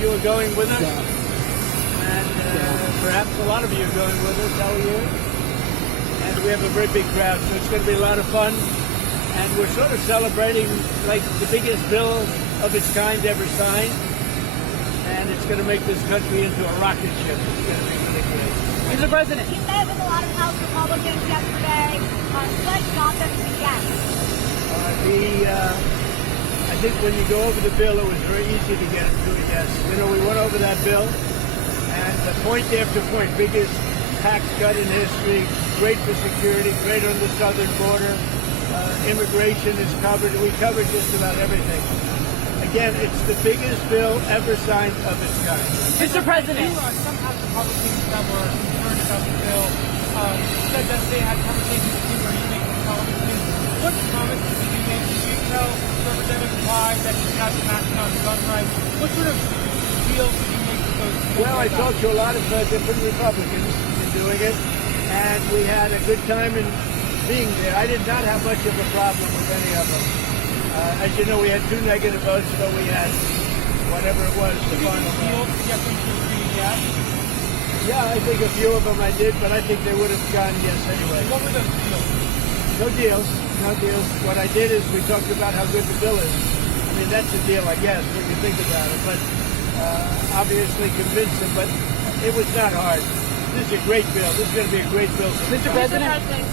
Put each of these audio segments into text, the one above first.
you are going with us, and perhaps a lot of you are going with us. How are you? And we have a very big crowd, so it's going to be a lot of fun. And we're sort of celebrating like the biggest bill of its kind ever signed, and it's going to make this country into a rocket ship. It's going to be really great. Mr. President, He met with a lot of House Republicans yesterday. What got them to yes? I think when you go over the bill, it was very easy to get to a yes. You know, we went over that bill, and point after point, biggest tax cut in history, great for security, great on the southern border, immigration is covered. We covered just about everything. Again, it's the biggest bill ever signed of its kind. Mr. President. Some House Republicans that were concerned about the bill said that they had conversations with you where you make some comments. What comments did you make? Did you tell Representative Wyden that you have action on gun rights? What sort of deals did you make with those deals? Well, I talked to a lot of different Republicans in doing it, and we had a good time in being there. I did not have much of a problem with any of them. As you know, we had 2 negative votes, but we had whatever it was, the final vote. Yeah, I think a few of them I did, but I think they would have gone yes anyway. What were those deals? No deals. No deals. What I did is we talked about how good the bill is. I mean, that's a deal, I guess, when you think about it. But obviously convinced them, but it was not hard. This is a great bill. This is going to be a great bill. Mr. President.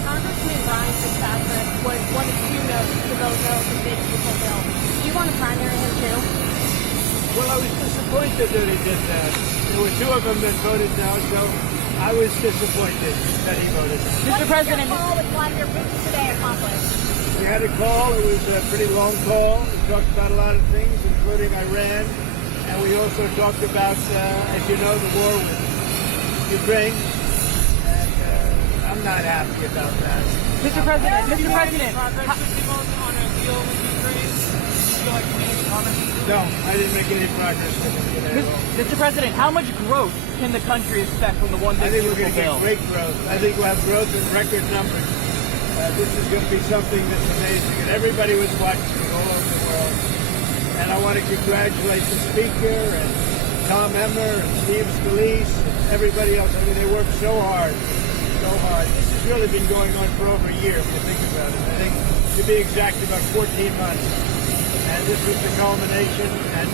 Congressman Brian Fitzpatrick was one of 2 no's to vote no for the big beautiful bill. Do you want to primary him too? Well, I was disappointed that he did that. There were 2 of them that voted no, so I was disappointed that he voted no. Mr. President. What did your call with Vladimir Putin today accomplish? We had a call. It was a pretty long call. We talked about a lot of things, including Iran. And we also talked about, as you know, the war with Ukraine. And I'm not happy about that. Mr. President. Mr. President. Progress with people on a deal with Ukraine? Do you feel like you made any comments? No, I didn't make any progress with it today at all. Mr. President, how much growth can the country expect from the one I big think we're beautiful going to get bill? great growth. I think we'll have growth in record numbers. This is going to be something that's amazing, and everybody was watching it all over the world. And I want to congratulate the Speaker and Tom Emmer and Steve Scalise and everybody else. I mean, they worked so hard, so hard. This has really been going on for over a year, if you think about it. I think, to be exact, about 14 months. And this was the culmination, and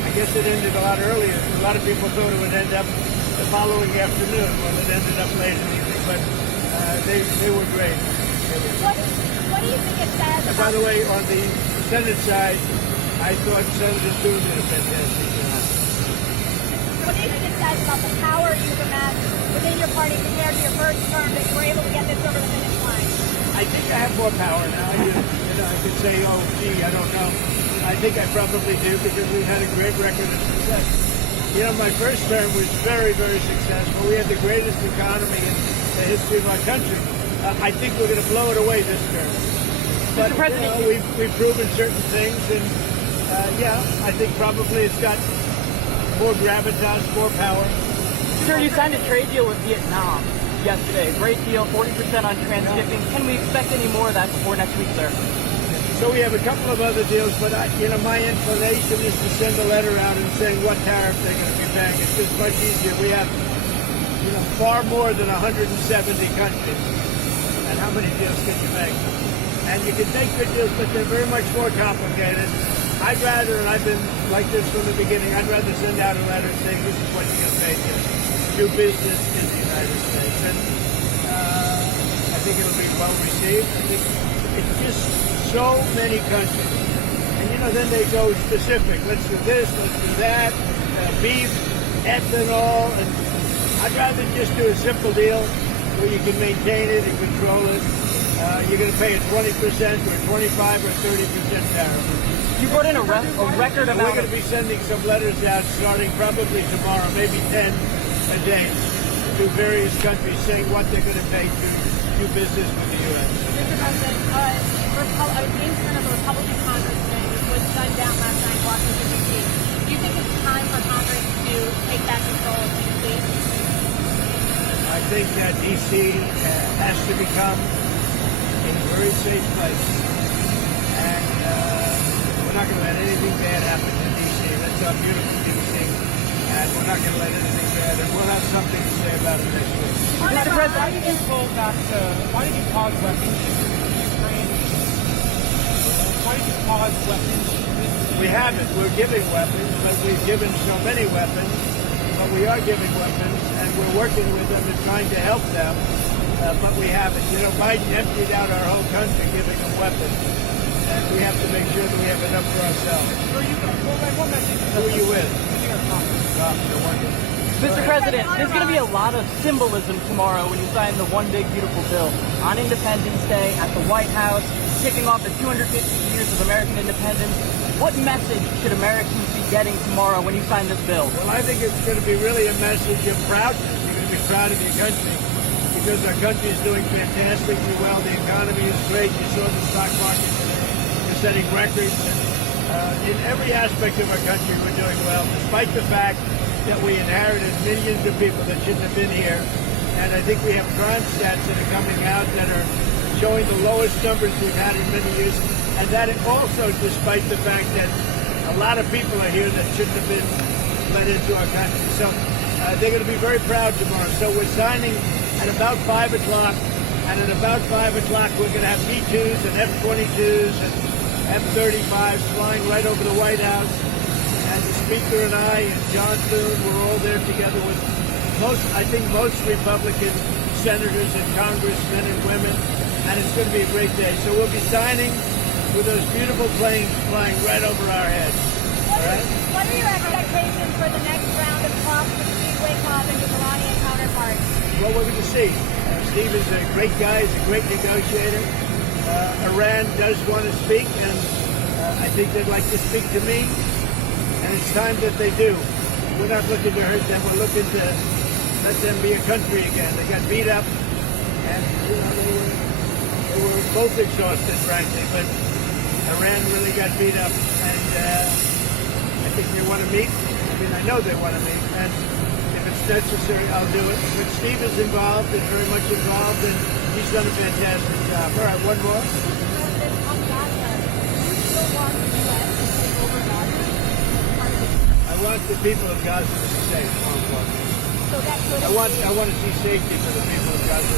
I guess it ended a lot earlier. A lot of people thought it would end up the following afternoon. Well, it ended up late in the evening, but they were great. What do you think it says And about... by the way, on the Senate side, I thought Senator Thune did a fantastic job. What do you think it says about the power you've amassed within your party compared to your first term that you were able to get this over the finish line? I think I have more power now. I could say, oh, gee, I don't know. I think I probably do because we've had a great record of success. You know, my first term was very, very successful. We had the greatest economy in the history of our country. I think we're going to blow it away this term. But, Mr. President, you know, we've proven certain things, and yeah, I think probably it's got more gravitas, more power. Sir, you signed a trade deal with Vietnam yesterday. Great deal, 40% on transshipping. Can we expect any more of that before next week, sir? So we have a couple of other deals, but my inclination is to send a letter out and saying what tariff they're going to be paying. It's just much easier. We have, far more than 170 countries. And how many deals can you make? And you can make good deals, but they're very much more complicated. I'd rather, and I've been like this from the beginning, I'd rather send out a letter saying this is what you're going to pay to do business in the United States. And I think it'll be well received. I think it's just so many countries. And then they go specific. Let's do this, let's do that, beef, ethanol. And I'd rather just do a simple deal where you can maintain it and control it. You're going to pay a 20% or 25 or 30% tariff. You brought in a record amount. We're going to be sending some letters out starting probably tomorrow, maybe 10 a day, to various countries saying what they're going to pay to do business with the U.S. Mr. President, a incident of a Republican congressman was gunned down last night in Washington, D.C. Do you think it's time for Congress to take back control of D.C.? I think that D.C. has to become a very safe place. And we're not going to let anything bad happen to D.C. That's how beautiful D.C. bad. We're not going to let anything bad, and we'll have something to say about it next week. Mr. Why President, did you pull back why did you pause weapons to Ukraine? Why did you pause weapons? We haven't. We're giving weapons, but we've given so many weapons. But we are giving weapons, and we're working with them and trying to help them. But we haven't. You know, Biden emptied out our whole country giving them weapons, and we have to make sure that we have enough for ourselves. Who are you, what message Who are you with? New York Times. No wonder. Mr. President, there's going to be a lot of symbolism tomorrow when you sign the One Big Beautiful Bill on Independence Day at the White House, kicking off the 250 years of American independence. What message should Americans be getting tomorrow when you sign this bill? Well, I think it's going to be really a message of proudness. You're going to be proud of your country because our country is doing fantastically well. The economy is great. You saw the stock market today. We're setting records. In every aspect of our country, we're doing well, despite the fact that we inherited millions of people that shouldn't have been here. And I think we have crime stats that are coming out that are showing the lowest numbers we've had in many years. And that also despite the fact that a lot of people are here that shouldn't have been let into our country. So they're going to be very proud tomorrow. So we're signing at about 5 o'clock. And at about 5 o'clock, we're going to have B-2s and F-22s and F-35s flying right over the White House. And the Speaker and I and John Thune, we're all there together with most Republican senators and congressmen and women. And it's going to be a great day. So we'll be signing with those beautiful planes flying right over our heads. All right? What are your expectations for the next round of talks with Steve Waycroft and his Iranian counterparts? Well, we're going to see. Steve is a great guy. He's a great negotiator. Iran does want to speak, and I think they'd like to speak to me. And it's time that they do. We're not looking to hurt them. We're looking to let them be a country again. They got beat up, and they were both exhausted, frankly. But Iran really got beat up, and I think they want to meet. I mean, I know they want to meet, and if it's necessary, I'll do it. But Steve is involved, is very much involved, and he's done a fantastic job. All right, one more. President, on Gaza, do you still want the U.S. to take over Gaza? I want the people of Gaza to be safe. So that could I want to see safety for the people of Gaza.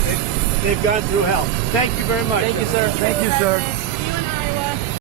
They've gone through hell. Thank you very much. Thank you, sir. Thank you, sir.